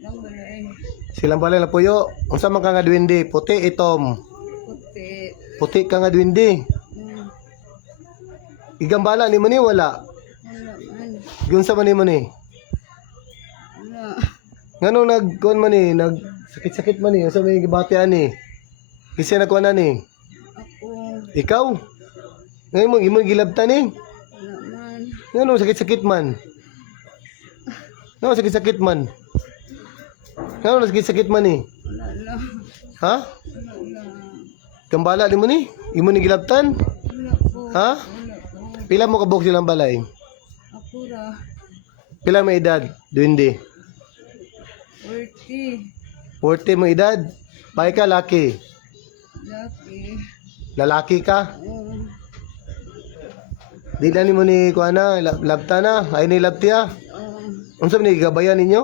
Lang balay. Silang balay na puyo. Unsa man ka nga duwende? Puti itom. Puti. Puti ka nga duwende. Hmm. Igambala ni mo ni wala. Wala man. Gunsa man ni mo ni? Wala. Nganong nagkuan man ni, nag sakit-sakit man ni, unsa may gibatian ni? Kasi nagkuan na ni. Ako. Ikaw? Ngayon mo imong gilabtan ni. Wala man. Nganong sakit-sakit man? Nganong sakit-sakit man? Nganong sakit-sakit man ni? Wala lang. Ha? Wala lang. Gambala ni mo ni? Imo ni gilabtan? Wala po. Ha? Wala po. Pila mo kabuk silang balay? Ako ra. Pila may edad? Duwende. 40. 40 mo edad? Bay ka laki? Laki. Lalaki ka? Oo. Di na ni mo ni kuana, labta na, ay ni labtiya. Oo. Unsa man ni gabayan ninyo?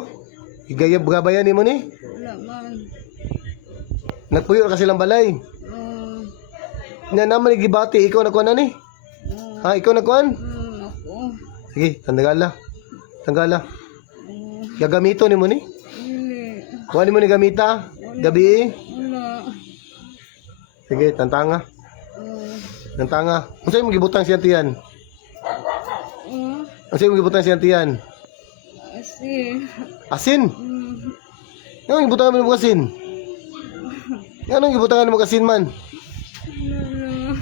Gabayan nimo ni? Wala man. Nagpuyo ka silang balay. Oo. Nga naman ni gibati, ikaw nakuan na ni? Oo. Ha, ikaw nakuan? Ako. Sige, tandagala. Tanggala. Oo. Gagamito nimo ni? Dili. Kuha nimo ni gamita? Gabi? Wala. Sige, tantanga. Oo. Tantanga. Unsa imong gibutang siyang tiyan? Oo. Unsa imong gibutang siyang tiyan? Kasi. Asin. Hmm. Anong gibutangan mo ng asin? Anong gibutangan mo asin man? Wala.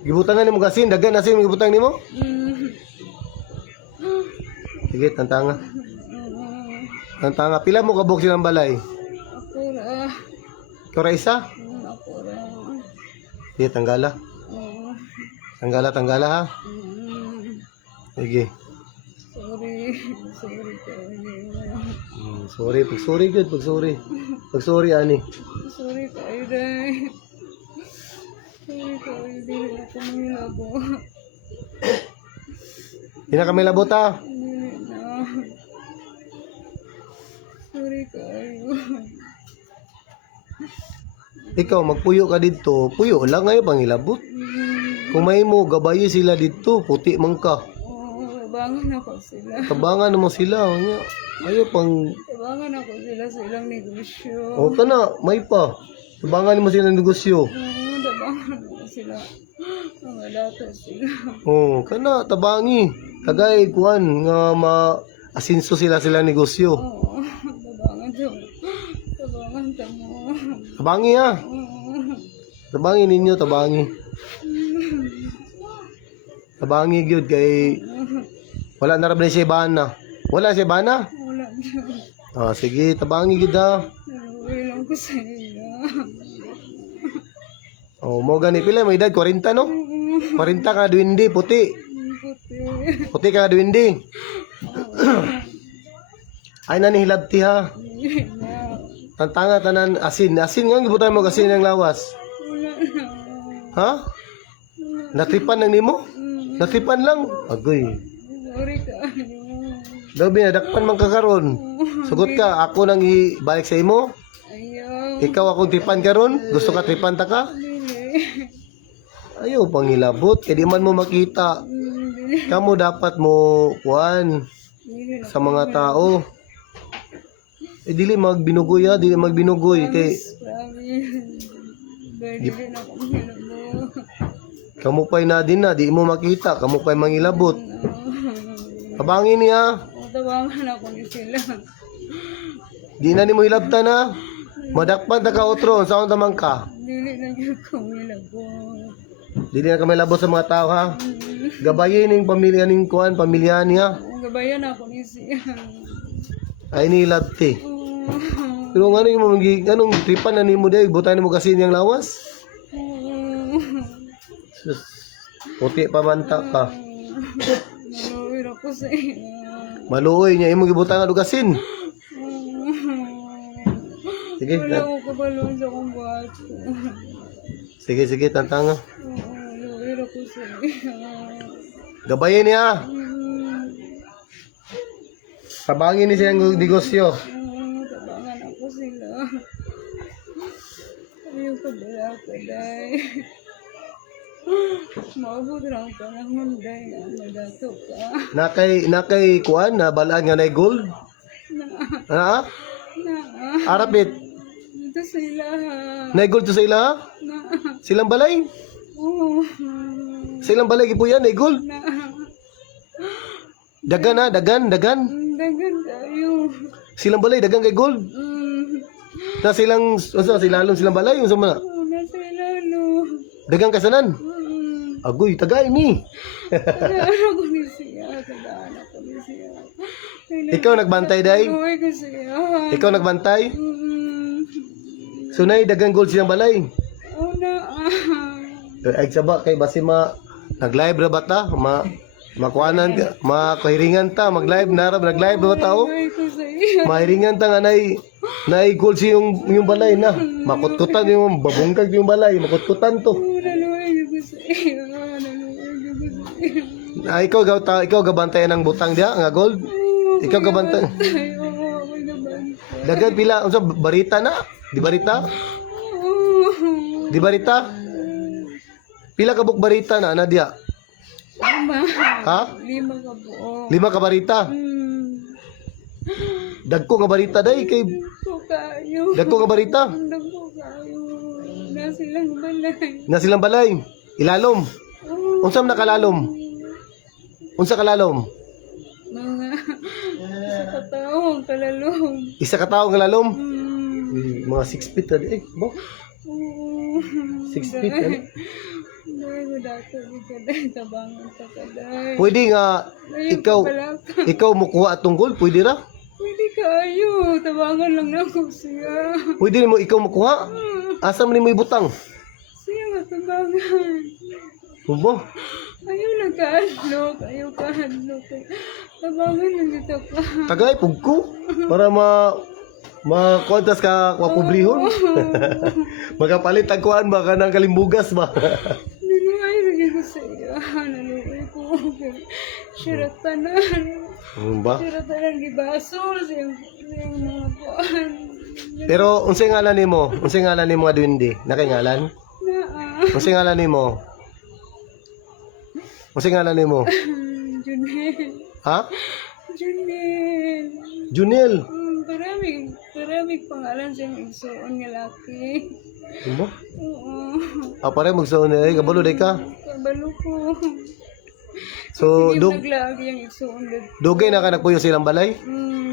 Gibutangan mo asin, dagan asin mo gibutang nimo? Hmm. Sige, tantanga. Oo. Tantanga. Pila mo kabuk silang balay? Ako ra. Ikaw ra isa? Ako ra. Sige, tanggala. Oo. Tanggala ha. Hmm. Sige. Sorry. Sorry kayo. Sorry, pag sorry good, pag sorry. Pag sorry ani. Sorry kayo day. Sorry kayo. Dili ako mahilabo. Di na kami labot ha. Dili na. Sorry kayo. Ikaw magpuyo ka dito, puyo lang ngayon pangilabot. Kung may mo gabayo sila dito, puti man ka. Oo, tabangan ako sila. Tabangan mo sila. Nya. Ayo pang Tabangan ako sila sa ilang negosyo. o ka na, may pa. Tabangan mo sila ng negosyo. Oo, tabangan ako sila. Mga dato sila. Oh, kana tabangi. Kagay kuan nga ma-asinso sila negosyo. Oo, tabangan to. Tabangan to mo. Tabangi ha. Oo. Tabangi ninyo, tabangi. Tabangi gyud kay wala na rabay si Bana. Wala si Bana? Wala dyan. Ah, sige, tabangi gyud ha. Naluwi lang ko sa ila. Oh, mo gani pila mo edad 40 no? 40 ka duwindi, puti. Puti. Puti ka duwindi. Ay na ni hilabti ha. Dili na. Tantanga tanan asin. Asin nga gibutan mo kasi ng lawas. Wala na. Ha? Natripan lang nimo? Natripan lang. Agoy. Sorry kayo. Dabi na dakpan man ka karon. Sugot ka, ako nang ibalik sa imo. Ayaw. Ikaw akong tripan karon. Gusto ka tripan ta ka? Dili. Ayaw pangilabot kay di man mo makita. Dili. Kamo dapat mo kuan Dili na. sa mga tao. Dili magbinugoy ha, dili magbinugoy kay Promise. Dili na ako mahilabo. kamo pay na din na di mo makita, kamo pay mangilabot. Abangin niya. Tabangan ako ni sila. Di na nimo hilabtan na. Madakpan ta ka otro, saon tamang ka? Dili na yun ko mahilabo. Dili na kami labot sa mga tao ha. Gabayin ning pamilya ning kuan, pamilya niya. Gabayan ako ni siya. Ay ni labti. Pero ngano yung anong tripan na nimo day, butan mo kasi niyang lawas. Sus, puti pa manta ka. Naluwi ako sa iya. Maluoy niya imong gibutan nga dugasin. Sige, Wala ko kabalo sa kong buhat ko. sige, tantanga. Naluwi ako sa iya. Gabayin niya. Tabangin ni siyang negosyo. Tabangan ako sila. Ayaw ko dala ko, day. Maabot lang panahon, day. Ano dato ka? Nakay kuan na balaan nga nay gold. Na. Ha? Na. Arapit. Ito sila. Naigol to sa ila? Na. Silang balay? Oo. Silang balay gipo yan, naigol. Na. Dagan ha, dagan. Dagan kayo. Silang balay, dagan kay gold. Na silang, silalong silang balay, yung sama na. Oo, nasa ilalo. Dagang kasanan. Agoy, tagay ni. Tagaan ako ni siya. Tagaan ako ni siya. Ikaw nagbantay, day? Tagaan ko siya. Ikaw nagbantay? So, nay, dagang gold silang balay. Oo na. Ay, saba, kay basi nag-live ra ba ta? Makuanan ka, makahiringan ta, mag-live, nag-live ba ta, oh? Tagaan ko siya. Mahiringan ta nga, nay, gold si yung balay na. Makutkutan yung, babungkag yung balay, makutkutan to. Naluwag ko siya. Ikaw gabantayan ng butang dia nga gold. Ikaw gabantay. Oo, ako gabantay. Dagan pila unsa barita na? Di barita? Oo. Di barita? Pila ka buk barita na ana dia? 5. Ha? 5 ka buo. 5 ka barita. Dagko nga barita day kay Dagko kayo. dagko nga barita. Dagko kayo. Nasilang balay. Na silang balay. Ilalom. Oo. Unsa man nakalalom? Unsa kalalom? Mga sa kataong kalalong. Isa ka tawo nga lalom. Mga 6 feet na di. Bo. Oo. 6 feet. Eh. Dahil dato di ka dahil tabangan sa kaday. Pwede nga ikaw ikaw mukuha atong gold, pwede ra? Pwede kayo. Tabangan lang na ako siya. Pwede mo ikaw makuha? Asa man nimo ibutang? Siya matabangan. Bo. Ayaw nagkahadlok. Ayaw kahadlok. Tabangan lang dito ka. Tagay pugko para makontas ka kwa pobrehon. Magapalit ang kuan ba kanang kalimbugas ba? Naluay rin ko sa iyo. Naluay ko. Siratanan. Ba? Siratanan gibasol. Siyang mga kuan. Pero unsay ngalan nimo? Unsay ngalan nimo nga duwende? Nakay ngalan? Naa. Unsay ngalan nimo? Unsay ngalan nimo? Junel. Ha? Junel. Junel. Maraming pangalan siyang igsuon nga laki. Ba? Oo. Pare magsuon ay kabalo day ka. Kabalo ko. So Sige, naglagi yung igsuon dito. dugay na ka nagpuyo silang balay?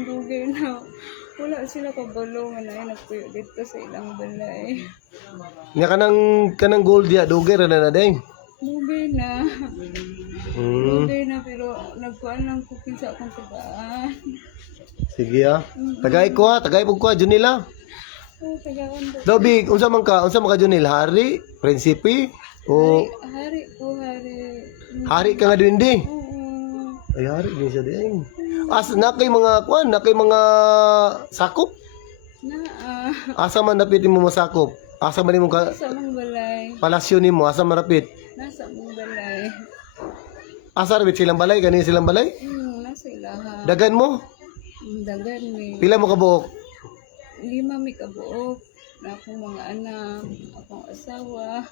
Dugay na. Wala sila kabalo nga na nagpuyo dito sa ilang balay. Nya kanang gold dia dugay ra na day. Dugay na. Dugay na pero nagkuan lang ko kinsa akong tagaan. Sige ah. Tagay ko ha, tagay pug ko Junel ah. Oo, tagaan ko. Dobi, unsa man ka Junel? Hari, prinsipe o Hari ko, hari. hari ka nga duwende? Oo. Ay hari din siya din. As na kay mga kuan, na kay mga sakop. Naa. Asa man napit mo masakop? Asa man nimo ka Sa mong balay. palasyo nimo? Asa man napit? Nasa mong balay. Asa rapit silang balay? Kani silang balay? Nasa ilaha. Dagan mo? Dagan mi. Pila mo ka buok? 5 mi kabuok. Na akong mga anak. Akong asawa.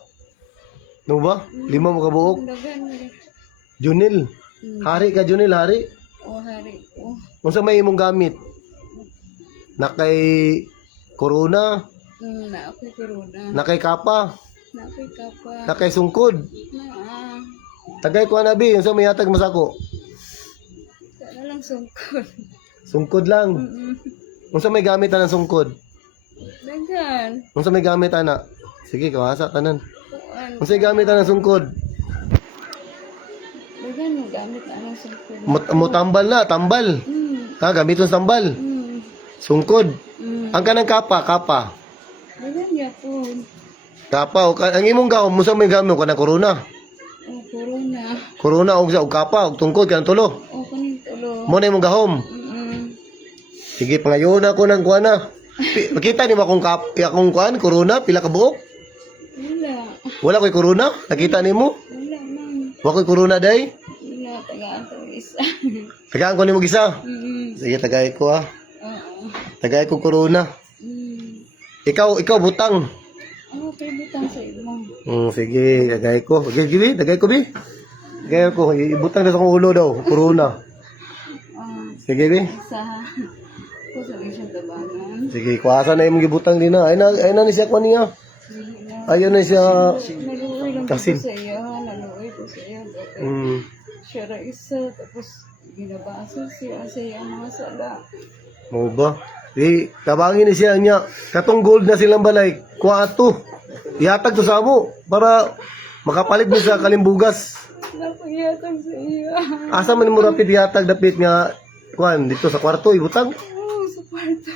No ba? 5 mo ka buok? Dagan mi. Junel. Hari ka Junel, hari. O hari ko. Unsa may imong gamit? Na kay corona, Na ako'y corona. na kay kapa, Na ako'y kapa. na kay sungkod. Naa. Tagay ko anabi, unsa may hatag masako? Sana lang sungkod. Sungkod lang. Unsa may gamit ana sungkod? Dagan. Unsa may gamit ana? Sige, kawasa tanan. Kuan. Unsa gamit ana sungkod? Dagan mo gamit anong sungkod. Mo tambal na, tambal. Ha, gamiton sa tambal. Sungkod. Ang kanang kapa. Dagan yapon. Kapa o ang imong gahom, unsa may gamit kanang corona? O corona. Corona og sa og kapa og tungkod kanang tulo. O kaning tulo. Mo na imong gahom. Sige, pangayon ako ng kuana. Makita ni mo akong kuan, corona, pila ka buok? Wala. Wala ko'y corona? Nakita ni mo? Wala man. Wala ko'y corona, day? Wala. Tagaan ko isa. Tagaan ko ni mo gisa. Sige, tagay ko ha. Oo. Tagay ko corona. Ikaw butang. Ako kay butang sa ilong. Sige, tagay ko. Sige, tagay ko, bi. Tagay ko. Ibutang na sa kong ulo daw, corona. Sige, bi. Isa. sa tabangan. Sige, kuasa na imong gibutang din na. Ay na ni siya kuan niya. Dili na. Ayun na siya. Naluoy lang ko Kasin. sa iya. Naluoy ko sa iya. Okay. Mm. Siya ra isa. Tapos ginabasa siya sa iya mga sala. Mo ba? Di tabangin ni siya niya. Katong gold na silang balay. Kuha ato. Ihatag to sa amo para makapalit mo sa kalimbugas. Napayatag sa iya. Asa man mo rapid ihatag dapit nga kuan dito sa kwarto ibutang. Oh, sa kwarto.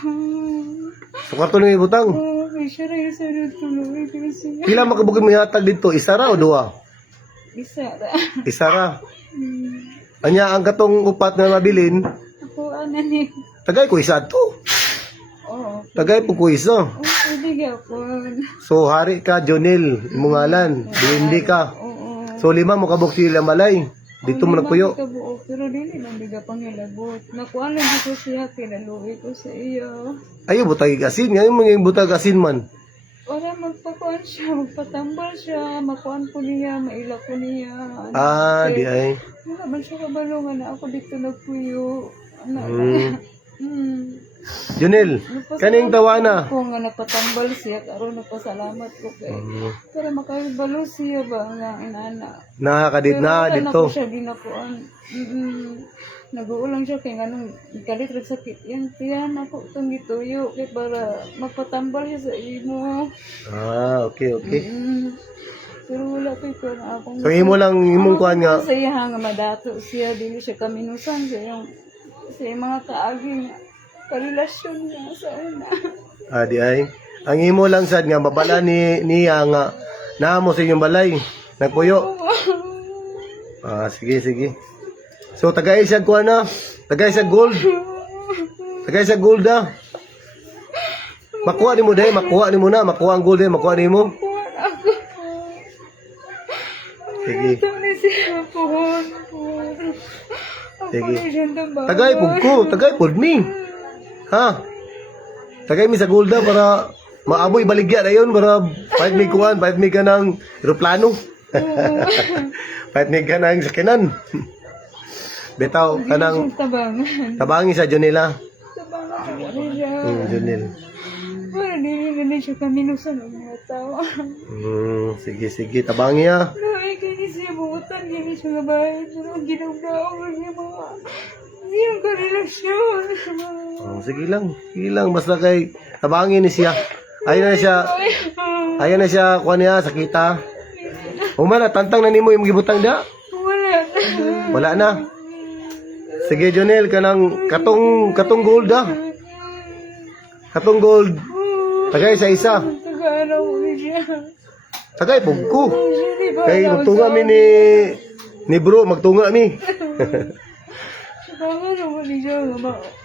Sa kwarto ni ibutang. Oh, may siya ra isa rin tuloy ko siya. Pila makabugid mo ihatag dito? Isa ra o duha? Isa ra. Isa ra. Hmm. Anya ang katong upat na mabilin, Ako ana ni. tagay ko isa to. Oh, Tagay po ko isa. oh, pwede gapon. So hari ka Jonel, imong ngalan, hindi ka. Oo. So lima mo kabuk sila malay. Dito mo nagpuyo. Kabuo, pero dili lang biga pang hilabot. Nakuha lang dito siya, kinaluwi ko sa iyo. Ayo butag asin, ngayon mga butag asin man. Wala magpakuan siya, magpatambal siya, makuan ko niya, maila ko niya. Ah, di ay. Wala man siya kabalungan na ako dito nagpuyo. Ano, Jonel, kaning tawana. Kung nga napatambal siya, karon napasalamat ko kay. Pero makabalo siya ba nga inana. Nakakadit na Pero dito. wala na ko siya ginakuan. Nag-uulang siya kay ganun kalit rin sakit yan. Tiyan ako itong gituyo kay para magpatambal siya sa imo. Ah, okay, okay. Pero wala ko ito na akong... So imo lang imong kuan nga. Sa iya nga madato siya, dili siya kaminusan sa iyong sa iyong mga kaaging karelasyon niya sa una. Ah, di ay. Ang imo lang sad nga babala niya nga namo sa inyong balay. Nagpuyo. Ah, sige, sige. So tagay siya kuan na. Tagay siya gold. Tagay siya gold da. Makuha nimo day, makuha nimo na, makuha ang gold day, makuha nimo. Kuhan ako. Sige. Ito na siya puhon. Sige. Tagay pud ko, tagay pud mi. Ha? Tagay mi sa gold da para maaboy baligya na yun para pahit mi kuan, pahit mi ka ng eroplano. Pahit mi ka ng sakinan. Betaw kanang tabangan. tabangi sa Jonela. Tabangan sa kanila. Jonel. Wala, dili na siya kaminusan ng mga tao. Sige, sige, tabangi ha. No, eh, kaya siya buutan, kaya siya nga bahay. Pero ang ginagawa niya mga... Hindi yung karelasyon. Sige lang, basta kay tabangi ni siya. Ayan na siya, ayan na siya, kuha niya, sakita. Umana, tantang na nimo yung gibutang da? Wala na. Wala na. Sige, Jonel, kanang katong gold da. Katong gold. Tagay sa isa. Taga-araw ko siya. Tagay, pugko. Hindi ba? Kay magtunga mi ni bro, magtunga mi. Taga-araw ko siya.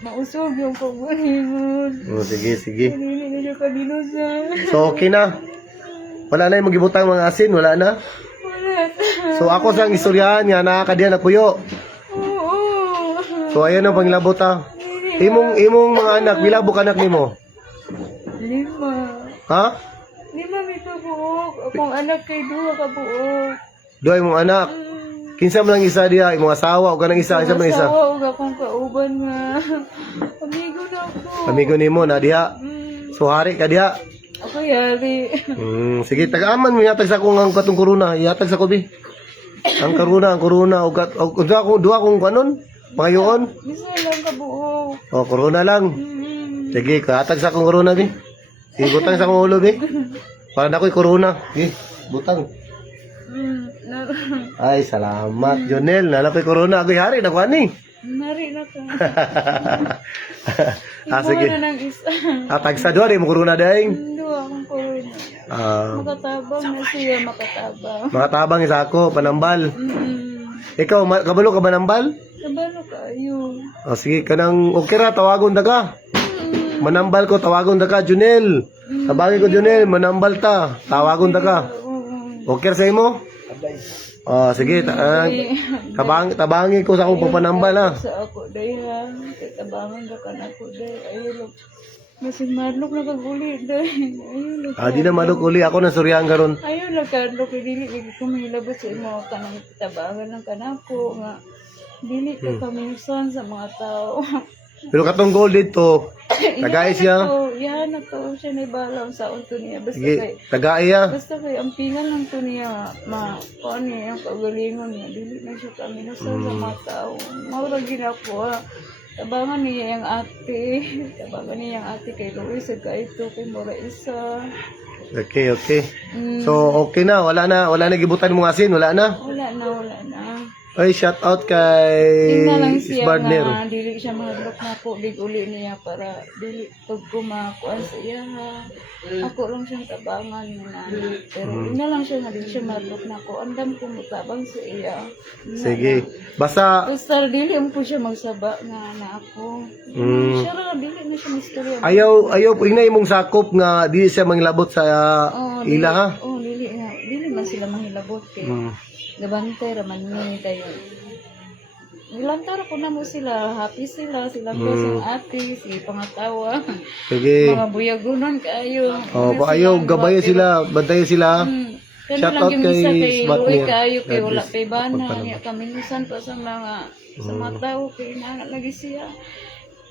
Mausog yung pagbulimon. Sige, sige. Hindi na siya kaminusan. So, okay na. Wala na yung magibutang mga asin, wala na. Wala na. So, ako sang istoryahan nga, nakakadiyan na puyo. Oo. So, ayan ang panglabot ha. Imong mga anak, bilabok anak nimo. 5. Ha? 5 may kabuok. Akong anak kay 2 kabuok. Doy imong anak. Kinsa man ang isa diha, imong asawa o kanang isa, isa man isa. Asawa o akong kauban nga. Amigo na ako. Amigo nimo na diha. So, hari ka diha. Ako yari. Sige, taga-aman mo yatag sa akong ang katong corona. Yatag sa ko bi. Ang corona. Duha akong kanon. Pangayoon. Bisa lang kabuok. O, corona lang. Sige, katag sa akong corona bi. Sige, butang sa akong ulo bi. Para na ako'y corona. Sige, butang. Ay, salamat, Jonel. Nalapay corona. Ako'y hari, nakuha ni. Nari na ka. Sige. Ibuha na ng isa. Tag sa doon, mo corona dahing. Hindi akong corona. Ah, Makatabang na siya, makatabang. makatabang isa ako, panambal. Ikaw, kabalo ka ba nambal? Kabalo kayo. O sige, kanang okay ra, tawagon da ka. Manambal ko, tawagon da ka, Junel. Tabagin ko, Junel, manambal ta. Tawagon da ka. Okay ra sa imo? O sige, tabangin ko sa akong papanambal ha. Sa ako, dayan. Tabangan ka na ako, dayan. Ayun, masing madlok na kaguli, dayan. Ayun, Di na maluk uli, ako na suryahan karon. ayun, nagkadlok, dili, kumilabot sa imo, kanang tabangan ng kanako, nga, dili ka kaminsan sa mga tao. Pero katong gold dito, Tagay siya. Yan na to. Siya na balaw sa unto niya. Basta Sige, kay, tagay ya. basta kay, ang pingan lang to niya. Kuan niya, yung kagalingon niya. Dili na siya kami na sa mga tao. Maura ginako tabangan niya yung ate. Tabangan niya yung ate kay Luis. Ito kay Mora Isa. Okay, okay. So, okay na. Wala na gibutan mo asin. Wala na. Wala na. Ay, shout out kay Tingnan lang siya Isbarner. nga, dili siya mahadlok na po, big uli niya para dili pag kumakuan sa iya ha. Ako lang siyang tabangan niya na. Pero ina lang siya nga, dili siya mahadlok na ko. Andam ko mutabang sa iya. Sige. Basta, Basta dili mo po siya magsaba na ako. Siya ra, dili na siya mistorya. ayaw, ingay mong sakop nga di siya manglabot sa ila ha. Oh, dili nga. Dili man sila manghilabot kay. Gabantay raman ni tayo. Nilantar ko na mo sila, happy sila ko sa ate, si pangatawa. Sige. Mga buyagunon kayo. Oh, ayaw, gabayo sila, bantayo sila. Shout out kay Luoy Isbarner. kayo kay wala pay bana niya kami minsan pa sa mga tao kay nana lagi siya.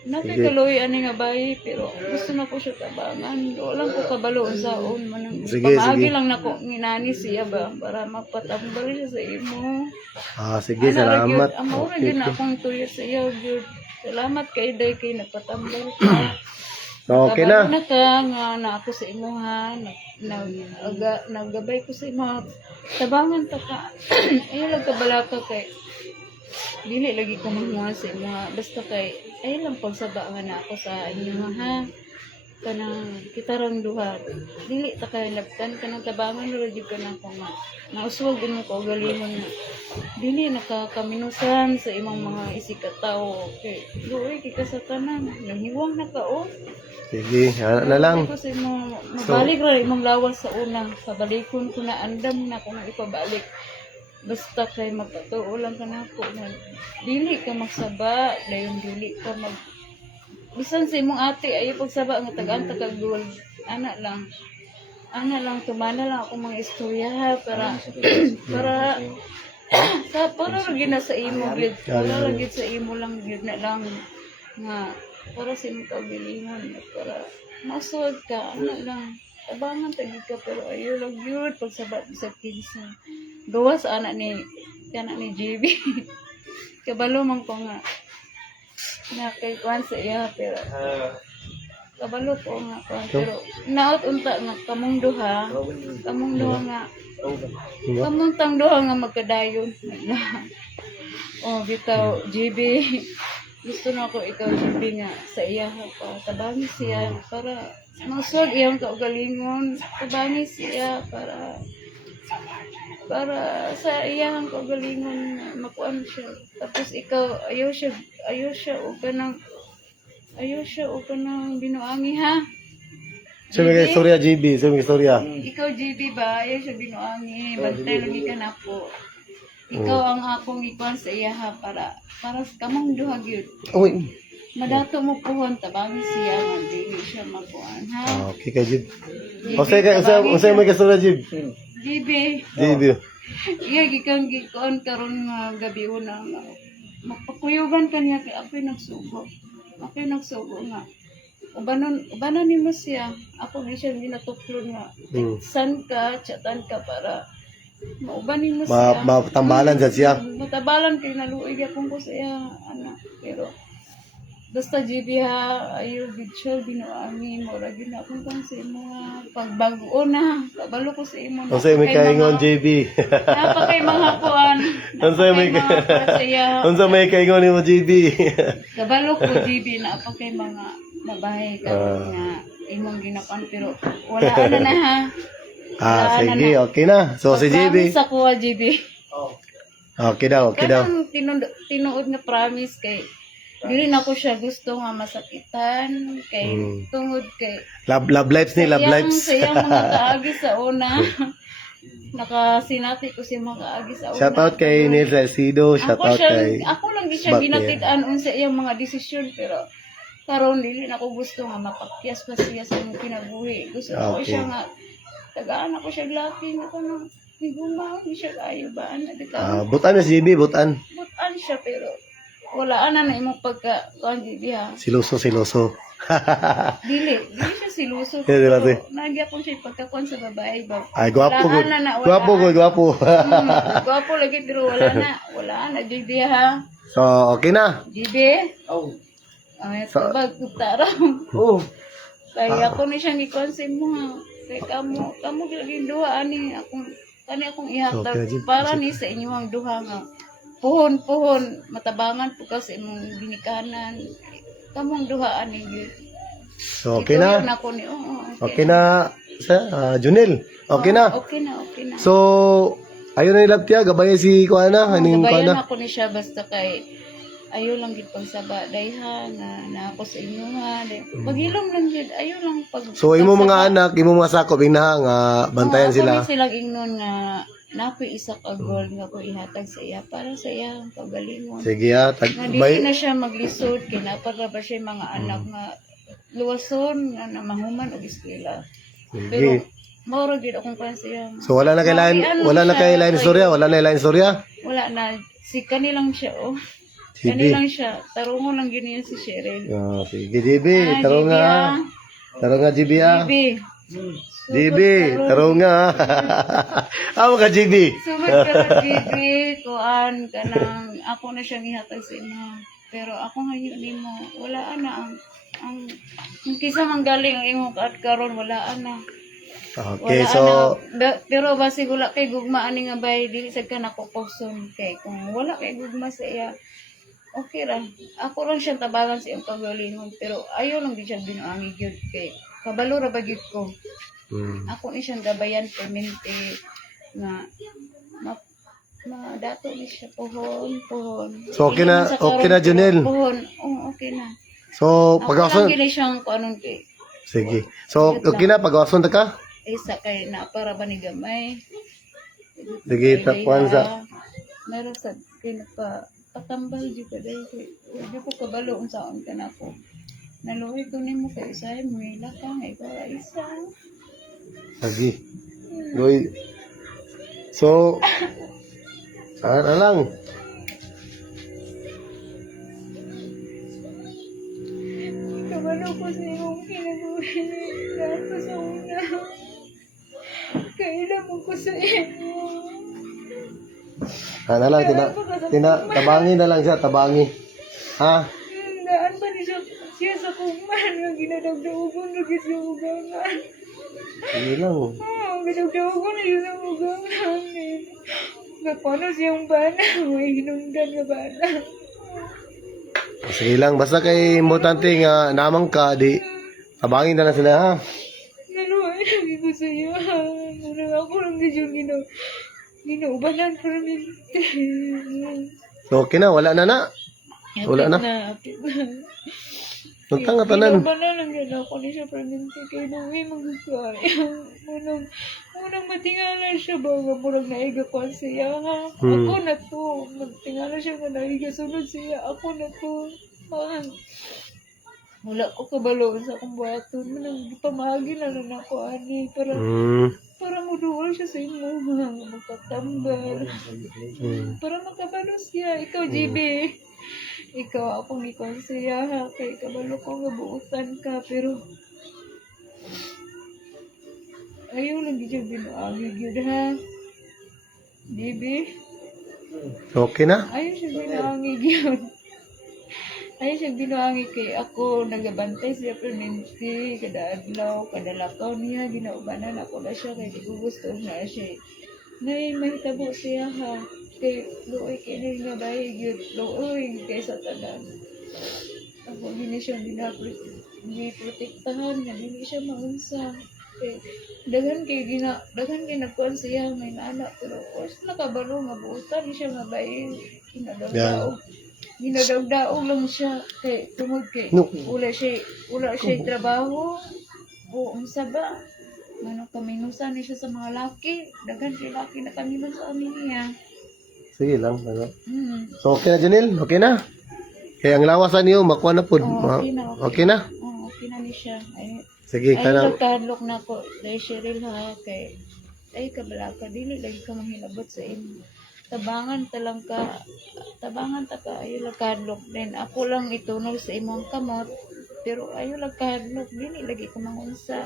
Napikaluy ani nga bayi pero gusto na ko siya tabangan. Wala ko kabalo unsaon man ang Sige, pamagi sige. lang nako nginani siya ba para mapatambal siya sa imo. Sige, salamat. Amo ra gyud na akong tuyo sa iyo gyud. Salamat kay day kay nagpatambal ka. Okay na. Na ka nga na ako sa imo ha. Naggabay ko sa imo. Tabangan ta ka. Ayaw lang kabalaka kay dili lagi ko mahuha sa imo ha. Basta kay ay lang pagsabangan na ako sa inyo ha. Kanang kita rang duha. Dili ta kay labtan kanang tabangan ra jud ka na ko nga. Nauswag mo ko galingon na. Dili nakakaminusan sa imong mga isika tao. Okay. Luoy kay ka sa tanan. Nanghiwang na ka oh. Sige, na lang. Kasi mo mabalik ra imong lawas sa una. Pabalikon ko na andam na ko na ipabalik. Basta kay magpatuo lang ka na po na dili ka magsaba, dayon dili ka mag bisan sa imong ate ayo pagsaba nga tagaan ta kag duwal ana lang tumana lang ako mga istorya ha, para para lagi na sa imo gid para lagi sa imo lang gid na lang nga para sa imong kaugalingon para masud ka ana lang tabangan tagi ka pero ayo lang yun pagsaba sa kinsa gawas anak ni JB kabalo man ko nga na kay kwan sa iya pero kabalo ko nga kwan pero naot unta nga kamong duha nga kamong tang duha nga magkadayon oh bitaw JB gusto na ko ikaw JB nga sa iya pa tabangi siya para masod iyang kaugalingon tabangi siya para sa iyang kaugalingon makuan siya tapos ikaw ayaw siya o kanang binuangi ha. So may istorya GB, so may istorya. Ikaw JB ba ayaw siya binuangi bantay lagi ka na po. Ikaw ang akong ikuan sa iya ha para kamong duha gyud. Uy. Madato mo puhon tabangi siya nga dili siya makuan ha. Okay ka Jib. Usay may istorya Jib. JB. Iya gikang gikuan karon nga gabi una nga magpakuyugan kaniya kay ako'y nagsugo nga ubanan nimo siya ako ni siya ginatuklon nga san ka chatan ka para maubanin mo siya Matambalan siya. matabalan kay naluoy gyapon ko sa iya ana pero basta JB ha ayo gid siya binuangi mo ra gyud akong kan sa imo pagbago na kabalo ko sa imo Unsay may kaingon JB. napakay mga kuan Unsa may kaingon nimo JB. kabalo ko JB na apakay mga babae karon nga imong ginapan pero wala na ha. Sige, okay na. So si JB. Sa kuha JB. Okay daw. Kanang tinuod na promise kay dili na ko siya gusto nga masakitan kay tungod kay Love lives ni, love lives. Sayang mga kaagi sa una. Nakasinati ko si mga kaagi sa una. Shout out kay Neil Resido, shout out kay ako lang di siya ginatitaan unsa iyang mga desisyon pero karon dili na ko gusto nga mapakyas pa siya sa imong kinabuhi. Gusto ko siya nga tagaan ako siya lapi nga kanang higumaw ni siya kayo ba ana bitaw. Butan na si JB, butan. Butan siya pero wala na imong pagka kuan JB ha. Siloso. Dili siya silusot. Dili sila, te. Nagya ko siya pagkakon sa babae ba. Ay, gwapo Wala gud. na, wala Gwapo na. gud, gwapo. Gwapo lagi pero wala na JB ha. So, okay na. JB. Oh. Ay, So- tabag tutara. Oh. Kaya ako ni siyang i-consume mo ha. Kaya kamo lagi duha ani akong ihatag Okay, Jib. para ni sa inyong duha nga. Puhon, matabangan po kasi imong ginikanan. Kamong duha ani gyud. So, okay na. Ituyo ko ni, oo, Okay na. Sa, Junel. Okay na. Okay na. So, ayun na ilap tiya. Gabay si Kuana. Haning Gabayan Kuana. ako ni siya basta kay ayo lang gid pag saba dayha na ako sa inyo ha. Maghilom lang gid, ayo lang pag So, imo pagsaba. mga anak, imo mga sakop, ina nga bantayan Oo, sila. Ako silang ingnon nga nakoy isa ka goal nga ko ihatag sa iya para sa iya ang pagalingon. Sige ha. Nga dili na siya maglisod kay napara ba siya mga anak nga luwason nga na mahuman og eskwela. Pero Sige. mauro gid akong pansiya. So, wala na kay lain istorya. Wala na lain istorya. Wala na si kanilang siya oh. Sige. Kanilang siya. Tarungon lang yun yun si Cheryl. Sige, JB. Taro nga. Taro nga, JB ha. Bibi. JB. Taro nga. Amo ka, JB. Sugod ka na, Bibi. Kuan ka nang ako na siyang ihatag sa inyo. Pero ako ngayon ni mo, wala na ang kisa mang galing ang imong kaat karon wala na. Okay, Wala so, pero basi wala kay gugma ani nga bay dili sad ka nakopokson kay kung wala kay gugma sa iya. Okay ra. Ako lang siya tabangan sa iyong kagalingon pero ayaw lang din siya binuangi gyud kay kabalo ra ba gyud ko. Ako ni siyang gabayan permente nga dato ni siya pohon. So, okay na- Hindi man sa okay karon, na, Junel? pero Pohon. Oo, okay na. so, Ako lang pag-awason. gini siyang kuanon kay Sige. So, okay na, pag-awason ta ka? isa kay na para ba ni gamay. Sige, tapuan sa. Meron sa patambal di ka dahil hindi ko kabalo kung saan ka na ako. Naluwi ko ni mo kay isa mo hila ka nga ikaw ay isa. Sige. Goy. So, saan na lang? Kabalo ko sa iyong kinabuhi nato sa una. Kailan mo ko sa iyo. Saan na lang, tabangi na lang siya, tabangi. Ha? Daan pa ni siya sa kuman nga ginadagdagan lagi sa ugangan. Sige lang. Ginagdagan na siya sa ugangan. Paano siyang bana? May hinungdan nga bana. Sige lang, basta kay importante nga namang ka, di tabangin na lang sila, ha? Naluhay lagi ko sa iyo. Ako lang din yung ginaubanan para nilite. So, okay na, wala na. Wala na. Apit na. Tuntang nga tanan. Ginaubanan lang yan ako ni siya para nilite. Kaya nawi magkakaya. Unang matingala siya ba nga murag naiga ko siya ha. Ako na to. Magtingala siya nga naiga sunod siya. Ako na to. Wala ko kabalo sa akong buhaton. Pamahagi na lang ako ani. Para muduol siya sa imo. Magtatambal. Para makabalo siya. Ikaw, JB. Ikaw, akong ikon siya ha. Kaya kabalo ko nga buutan ka. Pero ayaw lang dyan binuagi yun ha. JB. Okay na? Ayaw siya binuagi yun. Ayaw siya binuagi kay ako. Nagabantay siya permanente. Kada adlaw, kada lakaw niya. Ginaubanan ako na siya. Kaya di ko gusto na siya. Nay, mahitabo siya ha. Kay luoy kay na nga bahay yun. Luoy kay sa tanan. Ako hindi siya protektahan nga. Hindi siya maunsa. Kay daghan kay nagkuhan siya may anak pero was nakabalo nga buutan siya nga bahay. Ginadagdaog lang siya kay tungod kay wala siya trabaho o unsa ba manong kaminusan ni siya sa mga laki daghan siya laki na kaminusan niya. Sige lang. Ano? So, okay na, Janelle? Okay na? Kaya ang lawasan niyo, makuha na po. Okay na? Oo, okay na ni siya. Sige, Ay, kana. nagkahadlok na ko. Dahil Cheryl ha, kay ay kabala ka, dili lagi ka mahilabot sa imo. Tabangan ta ka, ay nagkahadlok din. Ako lang itunog sa imong kamot, pero ayaw lang kahadlok dili lagi ko mangunsa.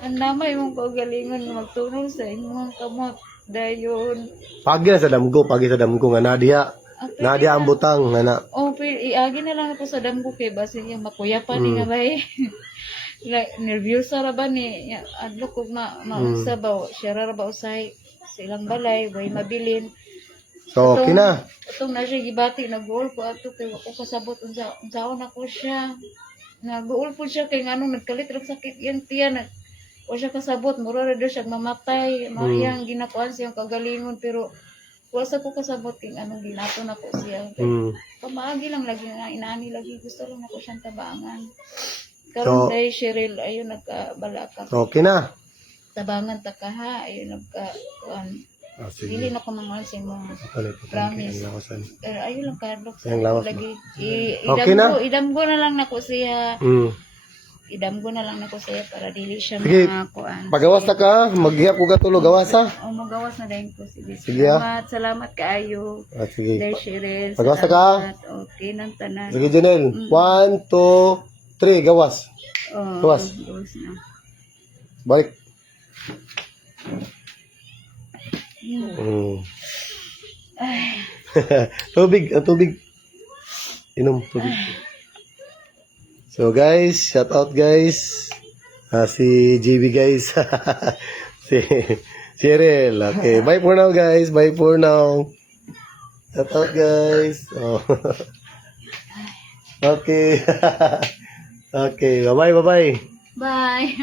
Ang namay mong kaugalingon nga magtulong sa imong kamot dayon. Pagi na sa damgo nga Nadia. Nadia ang butang nga na. Oh, pero iagi na lang ako sa damgo kay basi yung makuya pa ni nga bay. Like, nervyosa ra ba ni adlo ko na maunsa ba siya ra ba usay sa ilang balay way mabilin. So, okay na. Itong na siya gibati nag-goal ko ato kay wa ko kasabot unsaon ako siya. Nag-goal po siya kay nganong nagkalit ra sakit yan tiyan o siya kasabot mura ra daw siya mamatay mayang ginakuan siyang kagalingon pero wasa ko kasabot kay anong ginato na ko siya. Pamaagi lang lagi na inaani lagi gusto lang ako siyang tabangan. Karon day Cheryl ayun nagkabala ka. Okay na. Tabangan ta ka ha ayun nagka dili na ko manguan sa imong promise. Pero ayun lang kadlok sa lagi. Okay na. Idamgo na lang nako siya. Idamgo na lang nako siya para dili siya Sige. makakuan. Pagawas na ka, maghihap ko gatulog gawas ha. O magawas na dayon ko sige. Sige, Salamat kaayo. Sige. Day Cheryl. Pagawas na ka. Okay nang tanan. Sige Janelle. 1, 2, 3 gawas. Gawas. Gawas na. Balik. Tubig. Inom tubig. So guys, shout out guys. Si GB guys. si Cheryl. Okay, bye for now guys. Bye for now. Shout out guys. Oh. Okay. Okay, bye-bye. Bye.